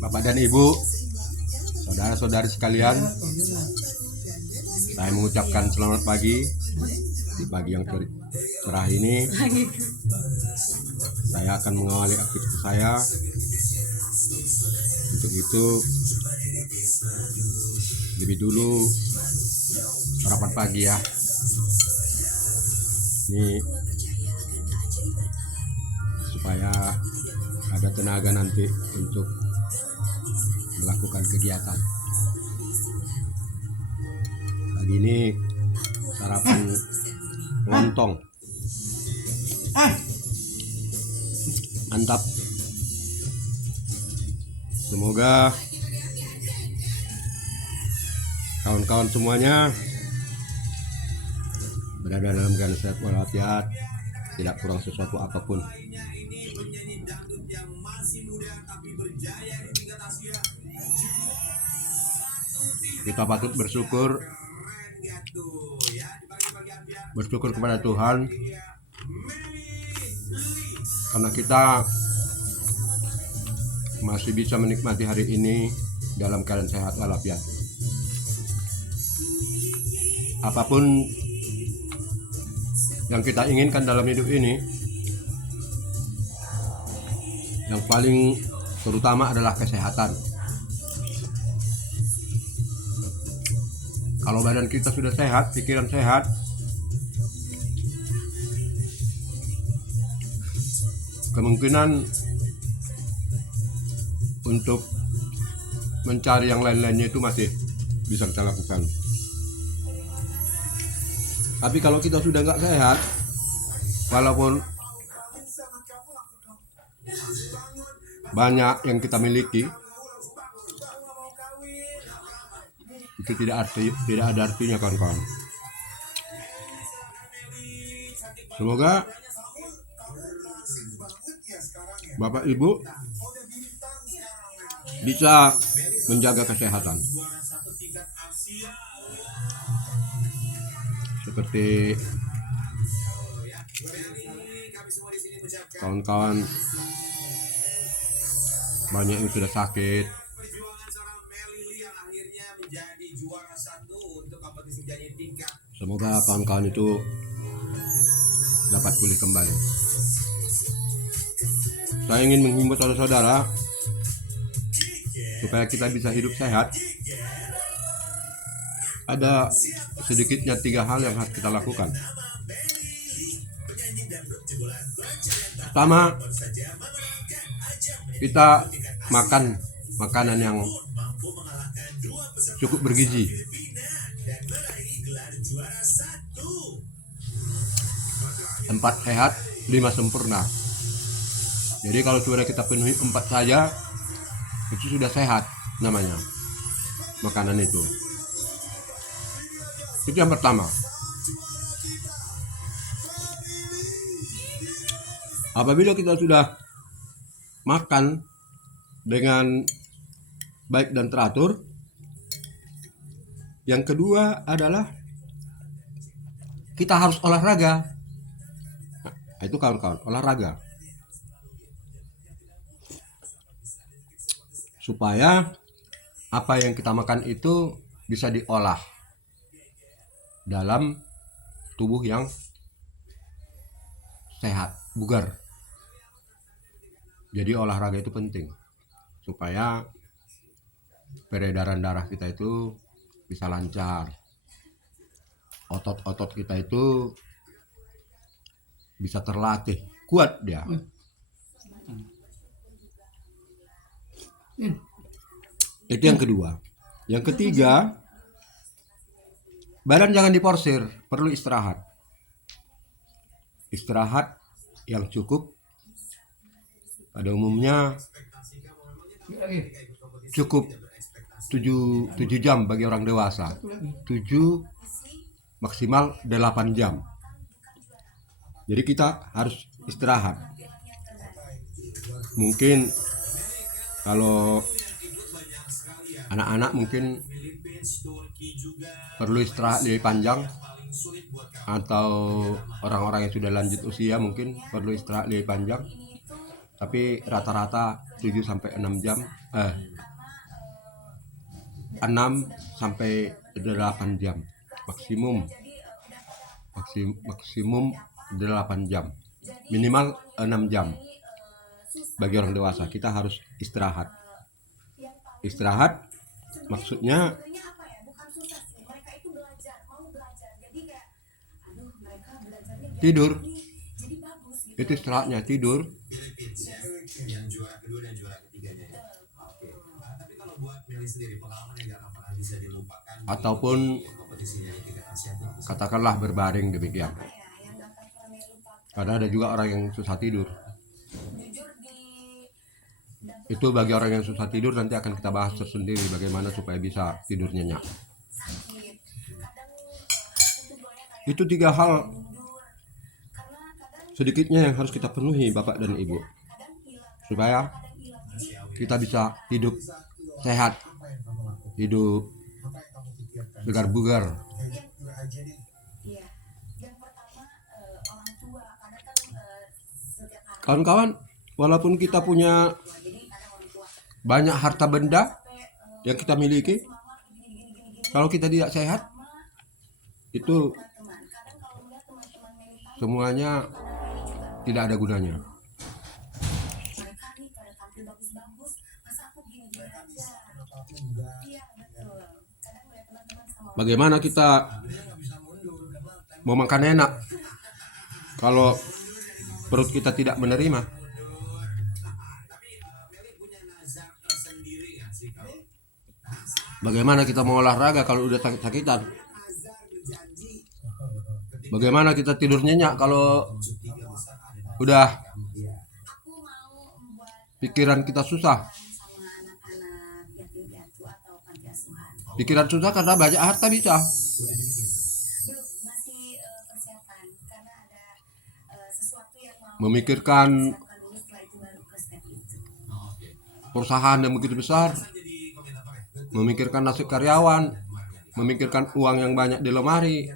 Bapak dan Ibu, saudara-saudari sekalian, saya mengucapkan selamat pagi di pagi yang cerah ini. Saya akan mengawali aktivitas saya. Untuk itu, lebih dulu sarapan pagi ya. Ini supaya ada tenaga nanti untuk melakukan kegiatan. Pagi ini sarapan lontong. Mantap. Semoga kawan-kawan semuanya berada dalam keadaan sehat walafiat, tidak kurang sesuatu apapun. Kita patut bersyukur kepada Tuhan karena kita masih bisa menikmati hari ini dalam keadaan sehat walafiat. Apapun yang kita inginkan dalam hidup ini, yang paling terutama adalah kesehatan. Kalau badan kita sudah sehat, pikiran sehat, kemungkinan untuk mencari yang lain-lainnya itu masih bisa kita lakukan. Tapi kalau kita sudah nggak sehat, walaupun banyak yang kita miliki, itu tidak ada artinya, kawan-kawan. Semoga Bapak Ibu bisa menjaga kesehatan. Seperti kawan-kawan banyak yang sudah sakit. Semoga kawan-kawan itu dapat pulih kembali. Saya ingin menghimbau saudara-saudara supaya kita bisa hidup sehat. Ada sedikitnya 3 hal yang harus kita lakukan. Pertama, kita makan makanan yang cukup bergizi. 4 sehat, 5 sempurna. Jadi kalau sudah kita penuhi 4 saja, itu sudah sehat namanya makanan itu. Itu yang pertama. Apabila kita sudah makan dengan baik dan teratur, yang kedua adalah kita harus olahraga. Nah, itu kawan-kawan, olahraga. Supaya apa yang kita makan itu bisa diolah dalam tubuh yang sehat, bugar. Jadi olahraga itu penting supaya peredaran darah kita itu bisa lancar, otot-otot kita itu bisa terlatih, kuat dia. Itu yang kedua. Yang ketiga, badan jangan diporsir, perlu istirahat. Istirahat yang cukup. Pada umumnya cukup 7 jam bagi orang dewasa. 7 maksimal 8 jam. Jadi kita harus istirahat. Mungkin kalau anak-anak mungkin perlu istirahat lebih panjang, atau orang-orang yang sudah lanjut usia mungkin perlu istirahat lebih panjang. Tapi rata-rata 7 sampai 6 jam 6 sampai 8 jam maksimum 8 jam, minimal 6 jam. Bagi orang dewasa kita harus istirahat maksudnya tidur. Itu istirahatnya tidur. Ataupun katakanlah berbaring demikian. Karena ada juga orang yang susah tidur. Itu bagi orang yang susah tidur nanti akan kita bahas tersendiri bagaimana supaya bisa tidur nyenyak. Itu 3 hal sedikitnya yang harus kita penuhi Bapak dan Ibu supaya kita bisa hidup sehat, hidup segar bugar. Kawan-kawan, walaupun kita punya banyak harta benda yang kita miliki, kalau kita tidak sehat, itu semuanya tidak ada gunanya. Bagaimana kita mau makan enak kalau perut kita tidak menerima? Bagaimana kita mau olahraga kalau udah sakit-sakitan? Bagaimana kita tidur nyenyak kalau udah pikiran kita susah? Pikiran susah karena banyak harta bisa. Memikirkan perusahaan yang begitu besar, memikirkan nasib karyawan, memikirkan uang yang banyak di lemari.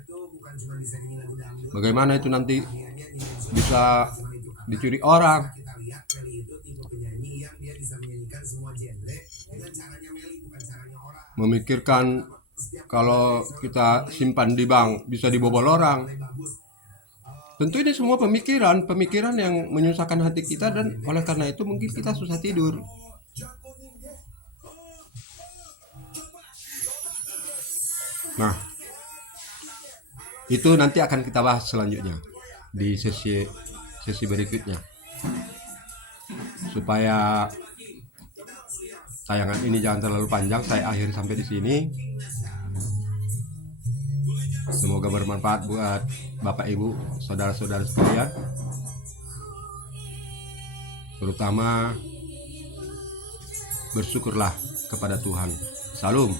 Bagaimana itu nanti bisa dicuri orang? Memikirkan kalau kita simpan di bank bisa dibobol orang. Tentu ini semua pemikiran yang menyusahkan hati kita, dan oleh karena itu mungkin kita susah tidur. Nah, itu nanti akan kita bahas selanjutnya di sesi berikutnya, supaya tayangan ini jangan terlalu panjang. Saya akhiri sampai di sini. Semoga bermanfaat buat Bapak Ibu, saudara-saudara sekalian. Terutama bersyukurlah kepada Tuhan. Salam.